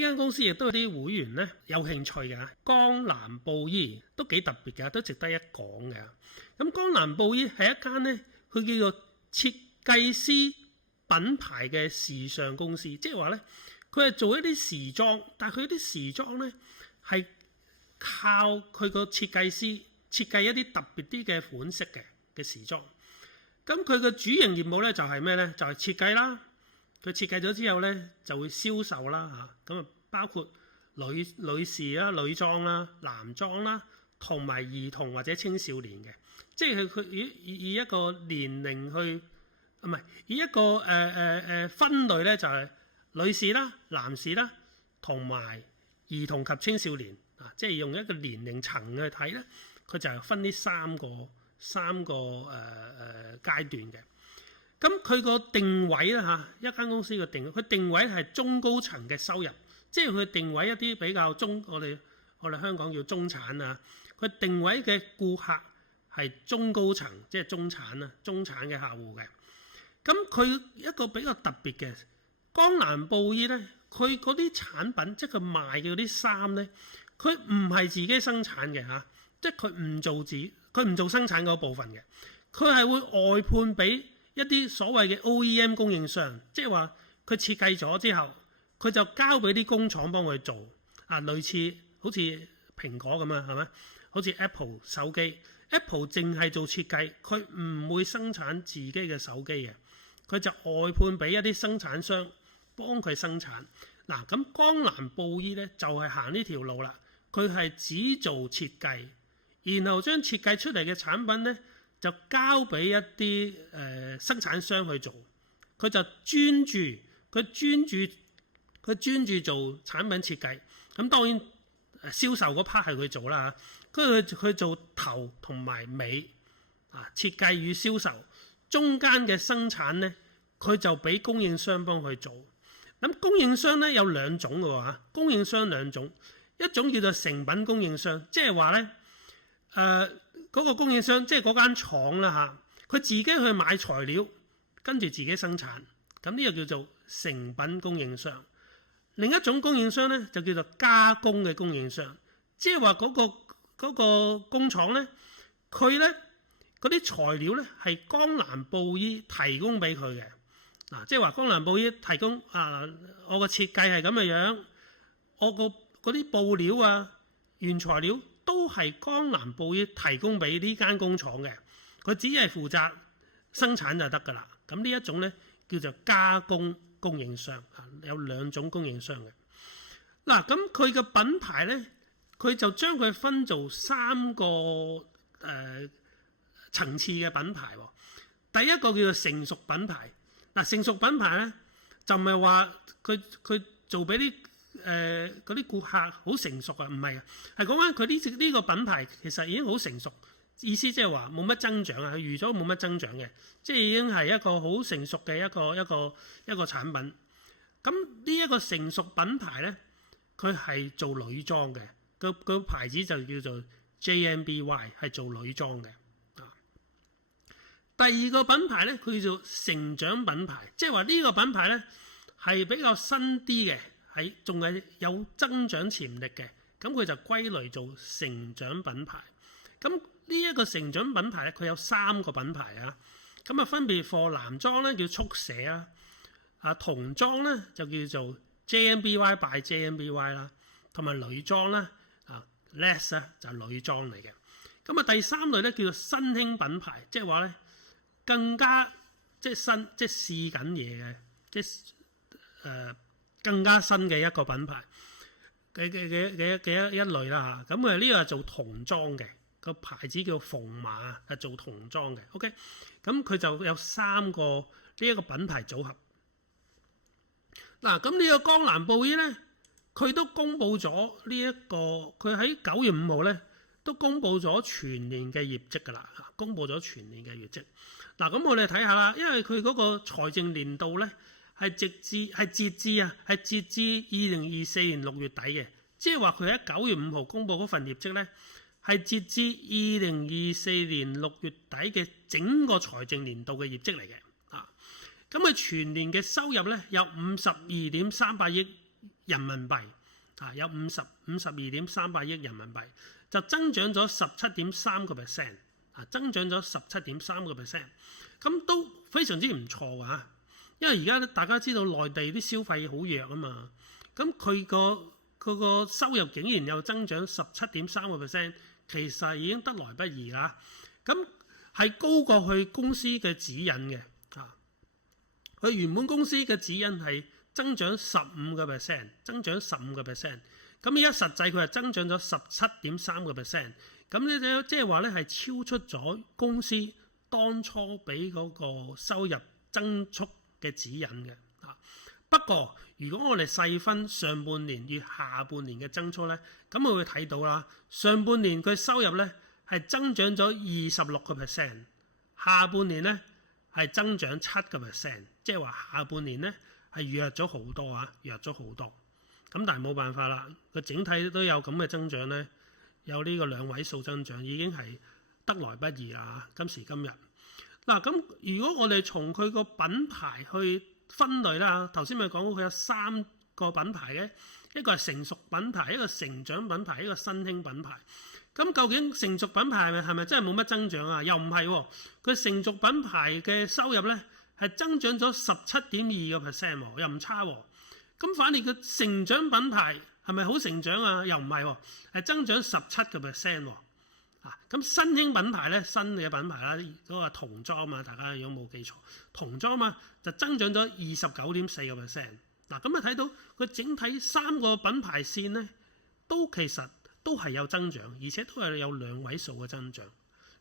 間公司亦都有啲會員呢有興趣嘅，江南布衣都幾特別嘅，都值得一講嘅。咁江南布衣係一間呢，佢叫做設計師品牌嘅時尚公司，即係話呢，佢係做一啲時裝，但係佢啲時裝呢係靠佢個設計師設計一啲特別啲嘅款式嘅時裝。咁佢嘅主營業務呢就係咩呢？就係設計啦。佢設計咗之後呢，就會銷售啦嚇。咁啊，包括女士啦、女裝啦、男裝啦，同埋兒童或者青少年嘅。即係佢以一個年齡去，唔係以一個分類呢，就係女士啦、男士啦，同埋兒童及青少年啊。即係用一個年齡層去睇呢，佢就係分呢三個階段嘅。咁佢個定位啦嚇，一間公司嘅佢定位係中高層嘅收入，即係佢定位一啲比較我哋香港叫中產啊。佢定位嘅顧客係中高層，即係中產啊，中產嘅客戶嘅。咁佢一個比較特別嘅江南布衣咧，佢嗰啲產品，即係佢賣嘅嗰啲衫咧，佢唔係自己生產嘅嚇，即係佢唔做生產嗰部分嘅，佢係會外判俾一啲所謂嘅 OEM 供應商，即係話佢設計咗之後，佢就交俾啲工廠幫佢做啊，類似好似蘋果咁啊，係咪？好似 Apple 手機 ，Apple 淨係做設計，佢唔會生產自己嘅手機嘅，佢就外判俾一啲生產商幫佢生產。嗱，咁江南布衣咧就係行呢條路啦，佢係只做設計，然後將設計出嚟嘅產品咧，就交俾一啲生產商去做，佢就專注做產品設計。咁當然銷售嗰 part 係佢做啦，跟住佢做頭同埋尾啊，設計與銷售中間嘅生產呢，佢就俾供應商幫佢做。咁供應商呢有兩種嘅喎，供應商兩種，一種叫做成品供應商，即係話呢。嗰個供應商即係嗰間廠啦嚇，佢自己去買材料，跟住自己生產，咁呢個叫做成品供應商。另一種供應商呢，就叫做加工嘅供應商，即係話嗰個工廠呢，佢呢嗰啲材料呢係江南布衣提供俾佢嘅。嗱，即係話江南布衣提供我個設計係咁嘅樣，我嗰啲布料啊、原材料都係江南布衣提供俾呢間工廠嘅，佢只係負責生產就得㗎啦。咁呢一種呢，叫做加工供應商，有兩種供應商嘅。嗱，咁佢嘅品牌呢，佢就將佢分做三個層次嘅品牌。第一個叫做成熟品牌。嗱，成熟品牌呢，就唔係話佢做俾啲嗰啲顧客好成熟啊，唔係啊，係講緊佢呢個品牌其實已經好成熟，意思即係話冇乜增長啊，佢預咗冇乜增長嘅，即係已經係一個好成熟嘅一個產品。咁呢一個成熟品牌呢，佢係做女裝嘅，個牌子就叫做 JMBY， 係做女裝嘅。第二個品牌呢，佢叫做成長品牌，即係話呢個品牌呢係比較新啲嘅，係仲係有增長潛力嘅，咁佢就歸類做成長品牌。咁呢一個成長品牌咧，佢有三個品牌啊，咁啊分別貨男裝咧叫速寫啦，童裝咧就叫做 JMBY by JMBY 啦，同埋女裝咧Less 咧就係女裝嚟嘅。咁啊第三類咧叫做新興品牌，即係話咧更加即係新，即係試緊嘢嘅，即係更加新嘅一個品牌嘅一類啦嚇。咁呢個係做童裝嘅，個牌子叫鳳馬，係做童裝嘅。OK， 咁佢就有三個呢一個品牌組合。嗱，咁呢個江南布衣咧，佢都公布咗呢一個，佢喺9月5號咧都公布咗全年嘅業績㗎啦，公布咗全年嘅業績。嗱，咁我哋睇下啦，因為佢嗰個財政年度咧係截至2024年6月底嘅，即係話佢喺9月5號公布嗰份業績咧係截至2024年6月底嘅整個財政年度嘅業績嚟嘅。咁佢全年嘅收入咧有52.300億人民幣，有52.38億人民幣，就增長咗17.3%，增長咗17.3%，咁都非常之唔錯㗎。因為而家大家知道內地啲消費好弱啊嘛，咁佢個收入竟然又增長17.3%，其實已經得來不易啦。咁係高過佢公司嘅指引嘅，佢原本公司嘅指引係增長15%，增長15%，咁而家實際佢係增長咗17.3%，咁咧即係話咧係超出咗公司當初俾嗰個收入增速嘅指引嘅。不過如果我哋細分上半年與下半年嘅增速咧，咁我會睇到啦，上半年佢收入咧係增長咗26%，下半年咧係增長7%，即係話下半年咧係弱咗好多弱咗好多。咁但係冇辦法啦，個整體都有咁嘅增長咧，有呢個2位數增長已經係得來不易啦。今時今日嗱，咁如果我哋從佢個品牌去分類啦，頭先咪講過佢有3個品牌嘅，一個係成熟品牌，一個成長品牌，一個新興品牌。咁究竟成熟品牌係咪真係冇乜增長啊？又唔係喎，佢成熟品牌嘅收入咧係增長咗17.2%，又唔差喎。咁反而佢成長品牌係咪好成長啊？又唔係喎，係增長17%喎。咁新興品牌咧，新嘅品牌啦，嗰個童裝嘛，大家如果冇記錯，童裝嘛就增長咗29.4%。嗱，咁啊睇到佢整體3個品牌線咧，其實都係有增長，而且都係有2位數嘅增長。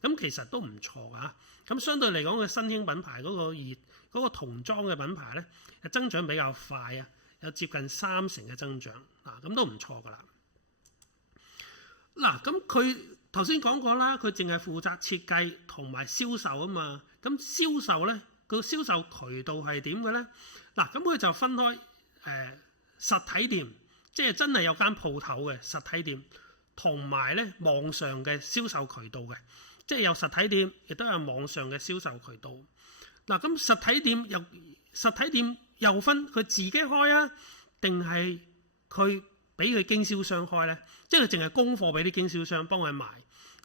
咁其實都唔錯㗎。咁相對嚟講，佢新興品牌嗰個童裝嘅品牌咧，增長比較快有接近30%嘅增長。咁都唔錯㗎啦。嗱，咁佢頭先講過啦，佢淨係負責設計同埋銷售啊嘛。咁銷售咧，個銷售渠道係點嘅咧？嗱，咁佢就分開實體店，即係真係有間鋪頭嘅實體店，同埋咧網上嘅銷售渠道嘅，即係有實體店，亦都有網上嘅銷售渠道。嗱，咁實體店又分佢自己開啊，定係佢俾佢經銷商開咧？即係佢淨係供貨俾啲經銷商幫佢賣。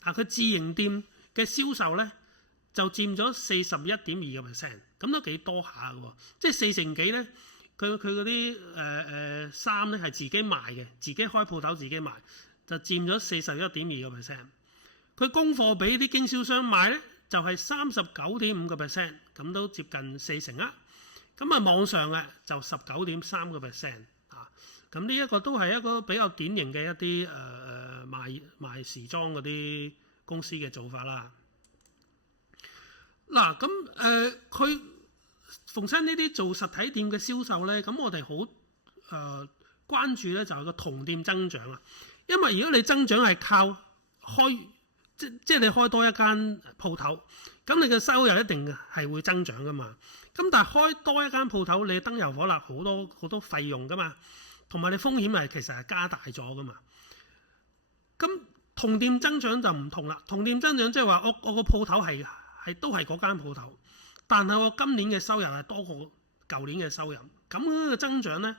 佢自營店嘅銷售咧就佔咗41.2%，咁都幾多下嘅喎。即係4成幾咧，佢嗰啲衫咧係自己賣嘅，自己開鋪頭自己賣，就佔咗41.2%。佢供貨俾啲經銷商賣咧就係39.5%，咁都接近4成啦。咁網上嘅就19.3%。咁呢一個都係一個比較典型嘅一啲賣時裝嗰啲公司嘅做法啦。嗱，咁佢逢親呢啲做實體店嘅銷售咧，咁我哋好關注咧就係個同店增長啊。因為如果你增長係靠開即係你開多一間鋪頭，咁你嘅收入一定係會增長噶嘛。咁但係開多一間鋪頭，你燈油火蠟好多費用噶嘛。同埋你風險係其實係加大咗噶嘛。咁同店增長就唔同啦。同店增長即係話我個鋪頭係都係嗰間鋪頭，但係我今年嘅收入係多過舊年嘅收入。咁樣嘅增長咧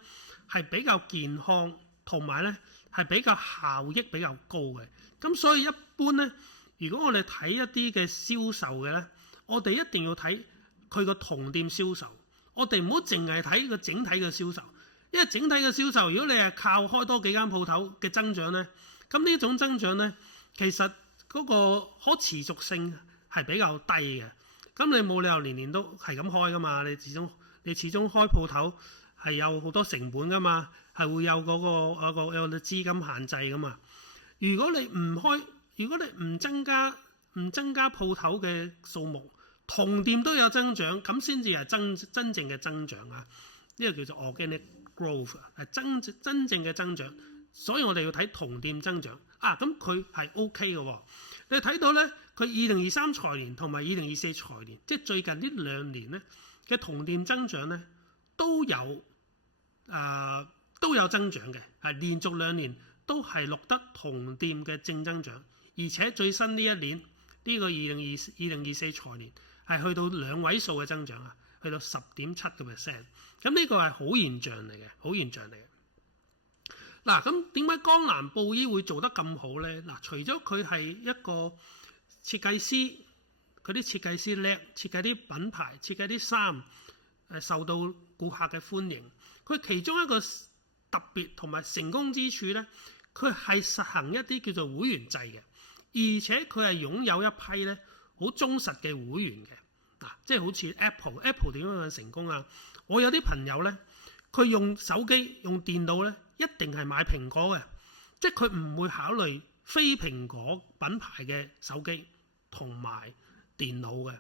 係比較健康，同埋咧係比較效益比較高嘅。咁所以一般咧，如果我哋睇一啲嘅銷售嘅咧，我哋一定要睇佢個同店銷售。我哋唔好淨係睇個整體嘅銷售。因為整體嘅銷售，如果你係靠開多幾間鋪頭嘅增長咧，咁呢種增長咧，其實嗰個可持續性係比較低嘅。咁你冇理由年年都係咁開噶嘛？你始終開鋪頭係有好多成本噶嘛，係會有嗰個有資金限制噶嘛。如果你唔增加鋪頭嘅數目，同店都有增長，咁先至係真正嘅增長啊！呢個叫做 organic growth 係真正嘅增長，所以我哋要睇同店增長咁佢係 OK 嘅喎。你睇到咧，佢2023財年同埋2024財年，即係最近呢2年咧嘅同店增長咧都有增長嘅，係連續2年都係錄得同店嘅正增長，而且最新呢一年呢個2024財年係去到2位數嘅增長啊！去到10.7%，咁呢個係好現象嚟嘅，好現象嚟嘅。嗱，咁點解江南布衣會做得咁好咧？嗱，除咗佢係一個設計師，佢啲設計師叻，設計啲品牌，設計啲衫，受到顧客嘅歡迎。佢其中一個特別同埋成功之處咧，佢係實行一啲叫做會員制嘅，而且佢係擁有一批咧好忠實嘅會員嘅。嗱，即係好似 Apple 點樣成功啊？我有啲朋友咧，佢用手機用電腦咧，一定係買蘋果嘅，即係佢唔會考慮非蘋果品牌嘅手機同埋電腦嘅，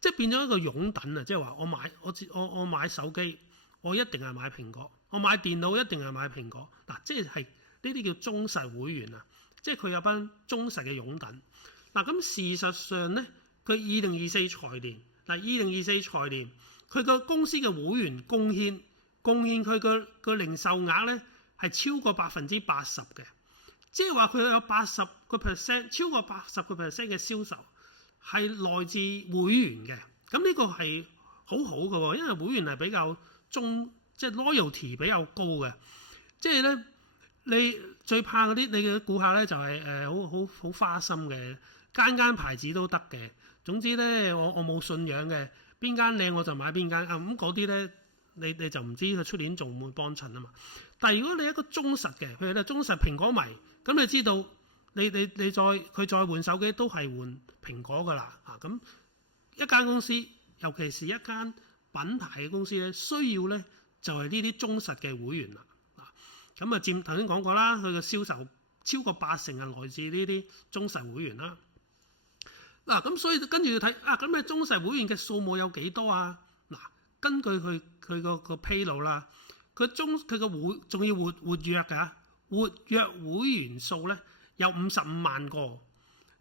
即係變咗一個擁躉啊！即係話我買手機，我一定係買蘋果；我買電腦一定係買蘋果。嗱，即係呢啲叫忠實會員啊！即係佢有班忠實嘅擁躉。嗱，咁事實上咧，佢2024財年2024財年佢個公司嘅會員貢獻佢個零售額咧係超過80%嘅，即係話佢有80%超過80%嘅銷售係來自會員嘅。咁呢個係好好嘅喎，因為會員係比較即係 loyalty 比較高嘅。即係咧，你最怕嗰啲你嘅顧客咧就係好花心嘅，間牌子都得嘅。總之咧，我冇信仰嘅，邊間靚我就買邊間。咁嗰啲咧，你就唔知佢出年仲會唔會幫襯啊嘛。但係如果你一個忠實嘅，譬如你忠實蘋果迷，咁你知道佢再換手機都係換蘋果噶啦。咁一間公司，尤其是一間品牌嘅公司咧，需要咧就係呢啲忠實嘅會員啦。咁佔頭先講過啦，佢嘅銷售超過80%係來自呢啲忠實會員啦。嗱，咁所以跟住要睇咁嘅忠實會員嘅數目有幾多啊？嗱，根據佢個披露啦，佢個會仲要活躍㗎，活躍會員數咧有55萬個，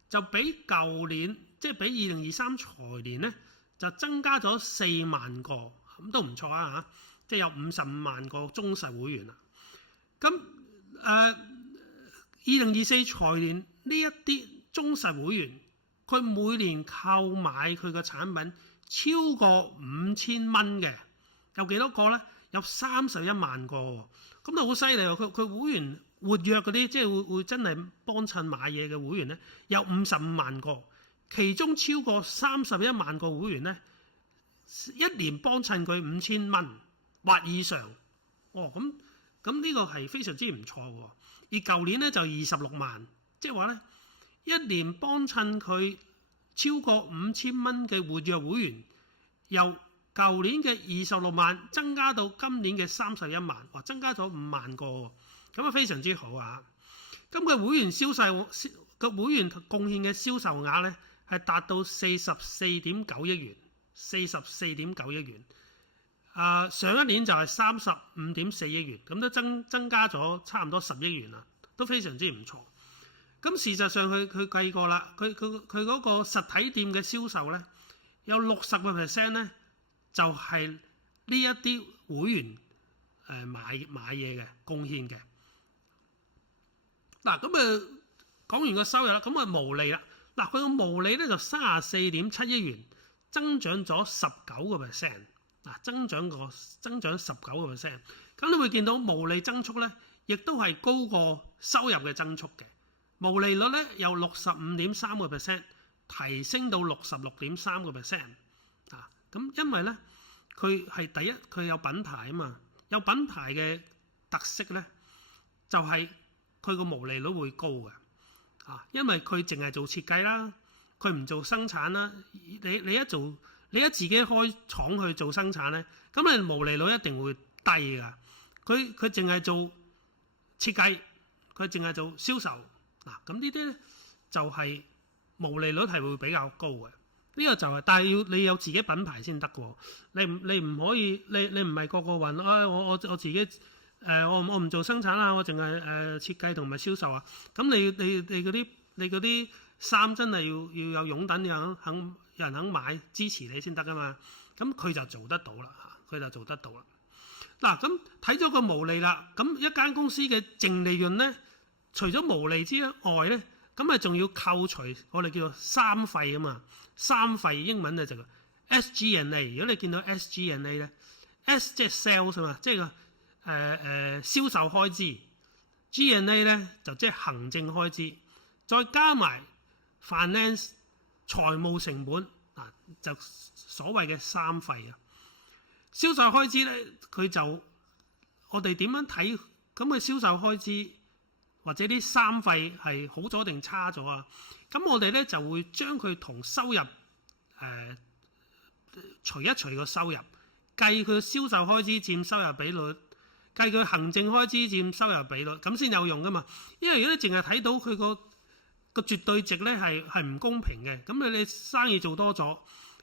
就比舊年即係比2023財年咧就增加咗4萬個，咁都唔錯啊嚇！即係有55萬個忠實會員啦。咁2024財年呢一啲忠實會員，佢每年購買佢嘅產品超過5000蚊嘅，有幾多個咧？有31萬個喎，咁就好犀利喎！佢會員活躍嗰啲，即係會真係幫襯買嘢嘅會員咧，有55萬個，其中超過31萬個會員咧，一年幫襯佢5000蚊或以上。咁呢個係非常之唔錯喎。而舊年咧就26萬，即係話咧，一年幫襯佢超過5000蚊嘅活躍會員，由舊年嘅26萬增加到今年嘅31萬，哇！增加咗5萬個，咁啊非常之好啊！咁佢會員銷售個會員貢獻嘅銷售額咧係達到44.9億元，44.9億元。上一年就係35.4億元，咁都增加咗差唔多10億元啦，都非常之唔錯。咁事實上佢計過啦，佢嗰個實體店嘅銷售咧，有60% 咧就係呢一啲會員買嘢嘅貢獻嘅。嗱，咁講完個收入啦，咁毛利啦。嗱，佢個毛利咧就34.7億元，增長咗19%。增長19%。咁你會見到毛利增速咧，亦都係高過收入嘅增速嘅。毛利率咧由65.3%提升到66.3%。咁因為咧佢係第一，佢有品牌啊嘛，有品牌嘅特色咧，就係佢個毛利率會高嘅。因為佢淨係做設計啦，佢唔做生產啦。你一自己開廠去做生產咧，咁你毛利率一定會低㗎。佢淨係做設計，佢淨係做銷售。咁呢啲咧就係毛利率係會比較高嘅。呢個就係，但係你有自己品牌先得嘅。你唔可以，你唔係個運。我自己我唔做生產啦，我淨係設計同埋銷售啊。咁你嗰啲衫真係要有擁躉，有人肯買支持你先得噶嘛。咁佢就做得到啦，嗱，咁睇咗個毛利啦，咁一間公司嘅淨利潤咧，除咗毛利之外咧，咁仲要扣除我哋叫做三費啊嘛。三費英文就叫 SG&A。如果你見到 SG&A 咧，S 即係 sales 啊嘛，即係個銷售開支 G&A 咧就即係行政開支，再加埋 finance 財務成本啊，就所謂嘅三費啊。銷售開支咧，佢就我哋點樣睇咁嘅銷售開支或者啲三費係好咗定差咗啊？咁我哋咧就會將佢同收入除一除個收入，計佢銷售開支佔收入比率，計佢行政開支佔收入比率，咁先有用噶嘛。因為如果你淨係睇到佢個絕對值咧係唔公平嘅，咁你生意做多咗，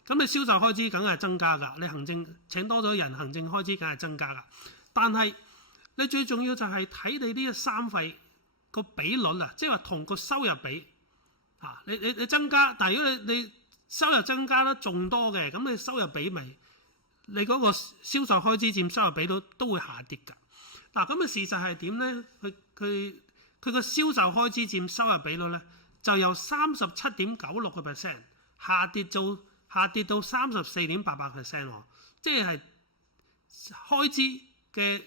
咁你銷售開支梗係增加㗎，你行政請多咗人，行政開支梗係增加㗎。但係你最重要就係睇你呢個三費個比率啊，即係話同個收入比啊，你增加，但係如果你收入增加得仲多嘅，咁你收入比咪你嗰個銷售開支佔收入比率都會下跌㗎。嗱，咁嘅事實係點咧？佢個銷售開支佔收入比率咧，就由37.96% 下跌到34.88%喎，即係開支嘅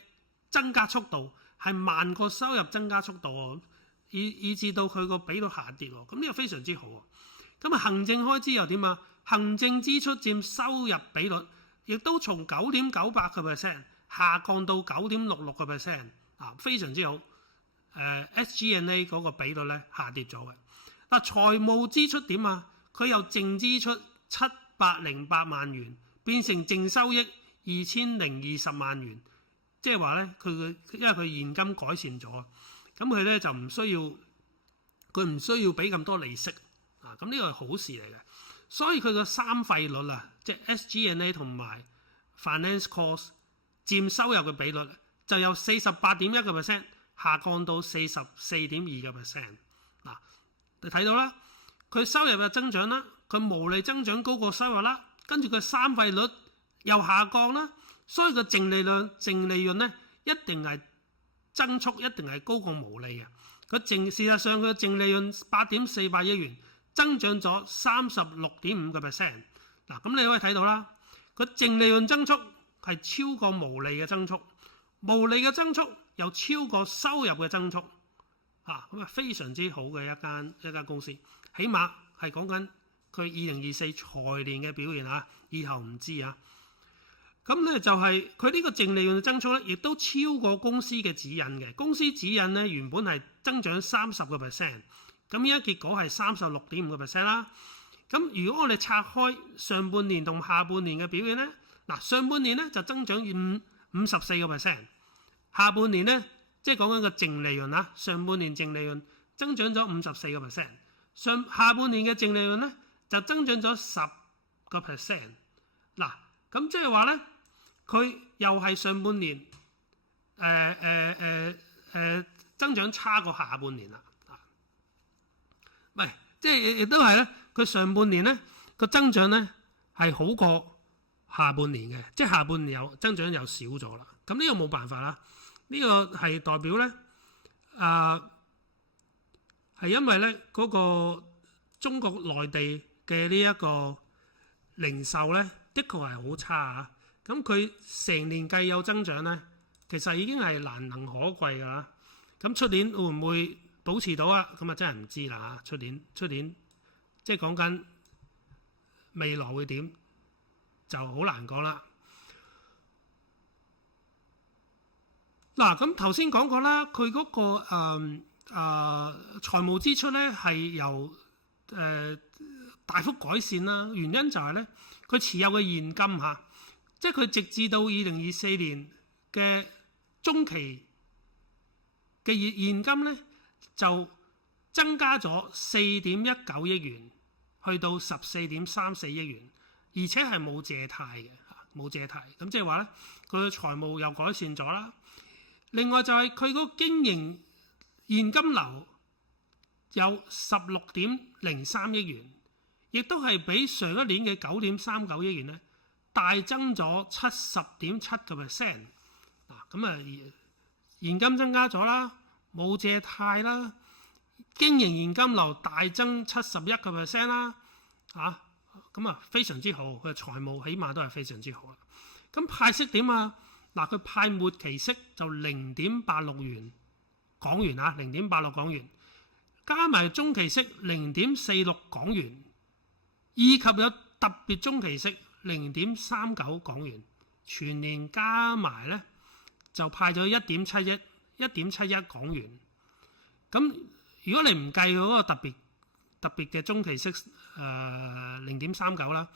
增加速度係慢過收入增加速度喎，以至到佢個比率下跌喎。咁呢個非常之好喎。咁啊，行政開支又點啊？行政支出佔收入比率亦都從9.98% 下降到9.66%，啊，非常之好。SG&A 嗰個比率咧下跌咗嘅。嗱，財務支出點啊？佢由淨支出708萬元變成淨收益2020萬元，即係話咧，因為佢現金改善咗，咁佢咧就唔需要俾咁多利息啊。咁呢個係好事嚟嘅，所以佢個三費率啊，即係 SG&A 同埋 finance cost 佔收入嘅比率就由48.1% 下降到44.2%。嗱，你睇到啦，佢收入嘅增長啦，佢毛利增長高過收入啦，跟住佢三費率又下降啦，所以個淨利潤咧一定係增速一定係高過毛利嘅。事實上佢淨利潤8.48億元，增長咗36.5%。嗱，咁你可以睇到啦，佢淨利潤增速係超過毛利嘅增速，毛利嘅增速又超過收入嘅增速，咁啊非常之好嘅一間公司，起碼係講緊佢2024財年嘅表現啊，以後唔知啊。咁咧就係佢呢個淨利潤嘅增速咧，亦都超過公司嘅指引嘅。公司指引咧原本係增長30%，咁依家結果係36.5% 啦。咁如果我哋拆開上半年同下半年嘅表現咧，嗱，上半年咧就增長54%，下半年咧即係講緊個淨利潤啊，上半年淨利潤增長咗54%，下半年嘅淨利潤咧就增長咗10%。嗱，咁即係話咧，佢又係上半年增長差過下半年啦。即係亦都係咧，佢上半年咧個增長咧係好過下半年嘅，即係下半年增長又少咗啦。咁呢個冇辦法啦，呢個係代表咧係因為咧嗰個中國內地嘅呢一個零售咧，的確係好差啊。咁佢成年計有增長咧，其實已經係難能可貴㗎啦。咁出年會唔會保持到啊？咁啊真係唔知啦嚇。出年即係講緊未來會點，就好難講啦。嗱，咁頭先講過啦，佢嗰個財務支出咧係由大幅改善啦。原因就係咧，佢持有嘅現金嚇，即係佢直至到2024年嘅中期嘅現金咧，就增加咗4.19億元，去到14.34億元，而且係冇借貸嘅，冇借貸。咁即係話咧，佢嘅財務又改善咗啦。另外就係佢個經營現金流有16.03億元，亦都係比上一年嘅9.39億元咧大增咗70.7%。咁啊，現金增加咗啦，冇借貸啦，經營現金流大增71%啦，咁啊非常之好，佢嘅財務起碼都係非常之好啦。咁派息點啊？嗱，佢派末期息就0.86元港元啊，0.86港元，加埋中期息0.46港元，以及有特別中期息0.39港元，全年加埋咧就派咗1.71港元。咁如果你唔計嗰個特別嘅中期息0.39啦，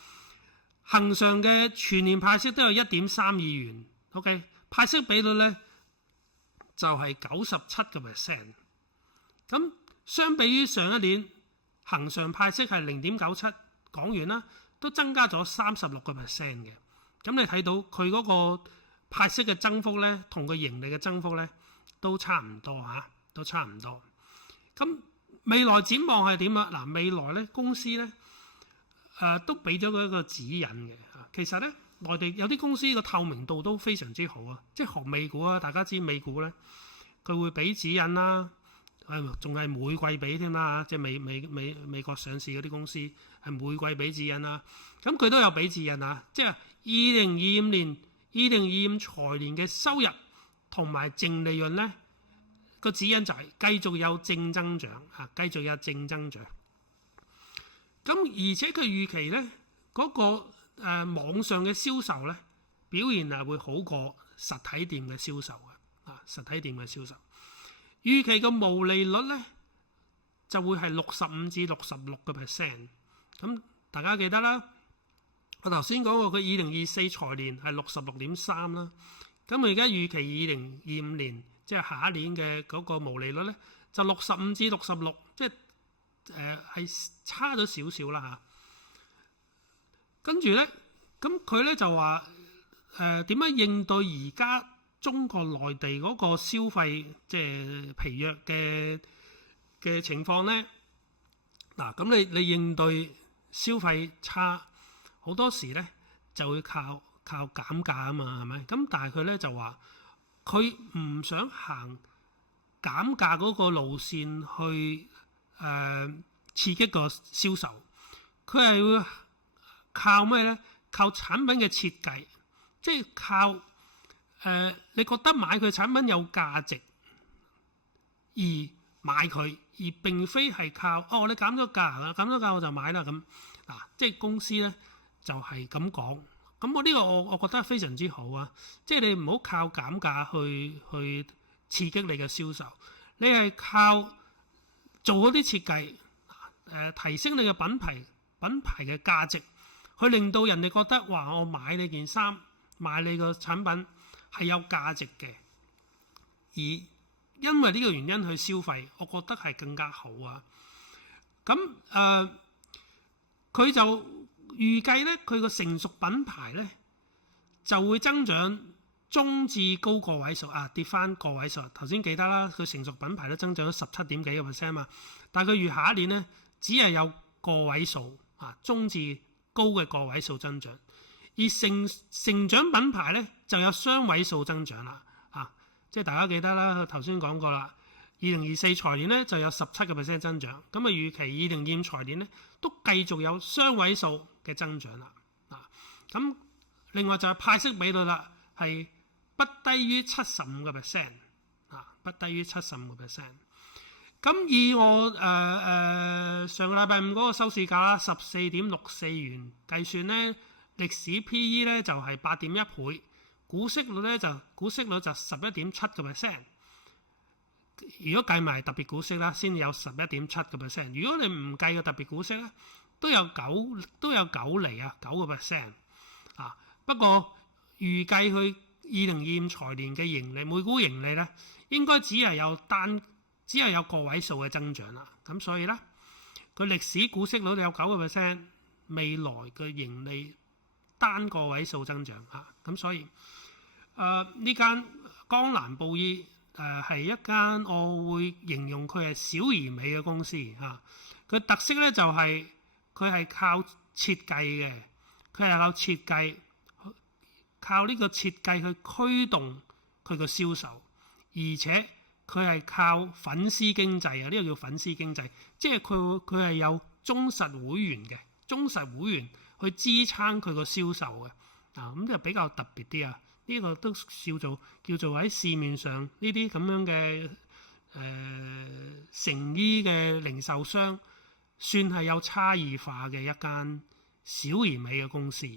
恒常嘅全年派息都有1.32元。OK， 派息比率咧就係97%。咁相比於上一年恒常派息係0.97港元啦，都增加咗36%嘅。咁你睇到佢嗰個派息嘅增幅咧，同佢盈利嘅增幅咧都差唔多嚇，都差唔多。咁未來展望係點啊？嗱，未來咧公司咧都俾咗佢一個指引嘅。其實咧內地有啲公司個透明度都非常之好啊，即係學美股啊，大家知美股咧佢會俾指引啦。仲係每季俾添啦，即係美國上市嗰啲公司係每季俾指引啦。咁佢都有俾指引啊，即係2025年、2025財年嘅收入同埋淨利潤咧個指引就係繼續有正增長嚇，繼續有正增長。咁而且佢預期咧嗰個網上嘅銷售咧表現係會好過實體店嘅銷售嘅實體店嘅銷售。預期個毛利率咧就會係65%至66%。咁大家記得啦，我頭先講過佢2024財年係66.3啦。咁我而家預期2025年即係下一年嘅嗰個毛利率咧就65%至66%，即係係差咗少少啦嚇。跟住咧，咁佢咧就話點樣應對而家中國內地嗰個消費即係疲弱嘅情況咧？嗱，咁你應對消費差，好多時咧就會靠減價啊嘛，係咪？咁但係佢咧就話佢唔想行減價嗰個路線去刺激個銷售，佢係會靠咩咧？靠產品嘅設計，即係靠你覺得買佢產品有價值而買佢，而並非係靠你減咗價我就買啦咁。嗱，即係公司咧就係咁講。咁我呢個我覺得非常之好啊！即係你唔好靠減價去刺激你嘅銷售，你係靠做嗰啲設計，提升你嘅品牌嘅價值，去令到人哋覺得話我買你件衫，買你個產品係有價值嘅，而因為呢個原因去消費，我覺得係更加好啊！咁佢就預計咧，佢個成熟品牌咧就會增長中至高個位數啊，跌翻個位數。頭先記得啦，佢成熟品牌都增長咗17.幾個 percent 嘛，但係佢預下一年咧只係有個位數啊，中至高嘅個位數增長。而成長品牌咧就有雙位數增長啦，即係大家記得啦，頭先講過啦，2024財年咧就有17% 增長，咁啊預期2025財年咧都繼續有雙位數嘅增長啦，咁另外就係派息比率啦，係不低於75%，不低於75%。咁以我上個禮拜五嗰個收市價啦，14.64元計算咧。歷史 P/E 咧就係8.1倍，股息率就11.7%。如果計埋特別股息啦，先有11.7%。如果你唔計個特別股息咧，都有9厘啊，9%。不過預計佢2025財年嘅盈利，每股盈利咧應該只係有個位數嘅增長啦。咁所以咧，佢歷史股息率有9%，未來嘅盈利單個位數增長咁所以呢間江南布衣係一間我會形容佢係小而美嘅公司佢特色咧就係佢係靠設計嘅，佢係靠呢個設計去驅動佢個銷售，而且佢係靠粉絲經濟呢個叫粉絲經濟，即係佢係有忠實會員嘅，忠實會員去支撐佢個銷售嘅，咁就比較特別啲啊！呢個都叫做喺市面上呢啲咁樣嘅成衣嘅零售商，算係有差異化嘅一間小而美嘅公司。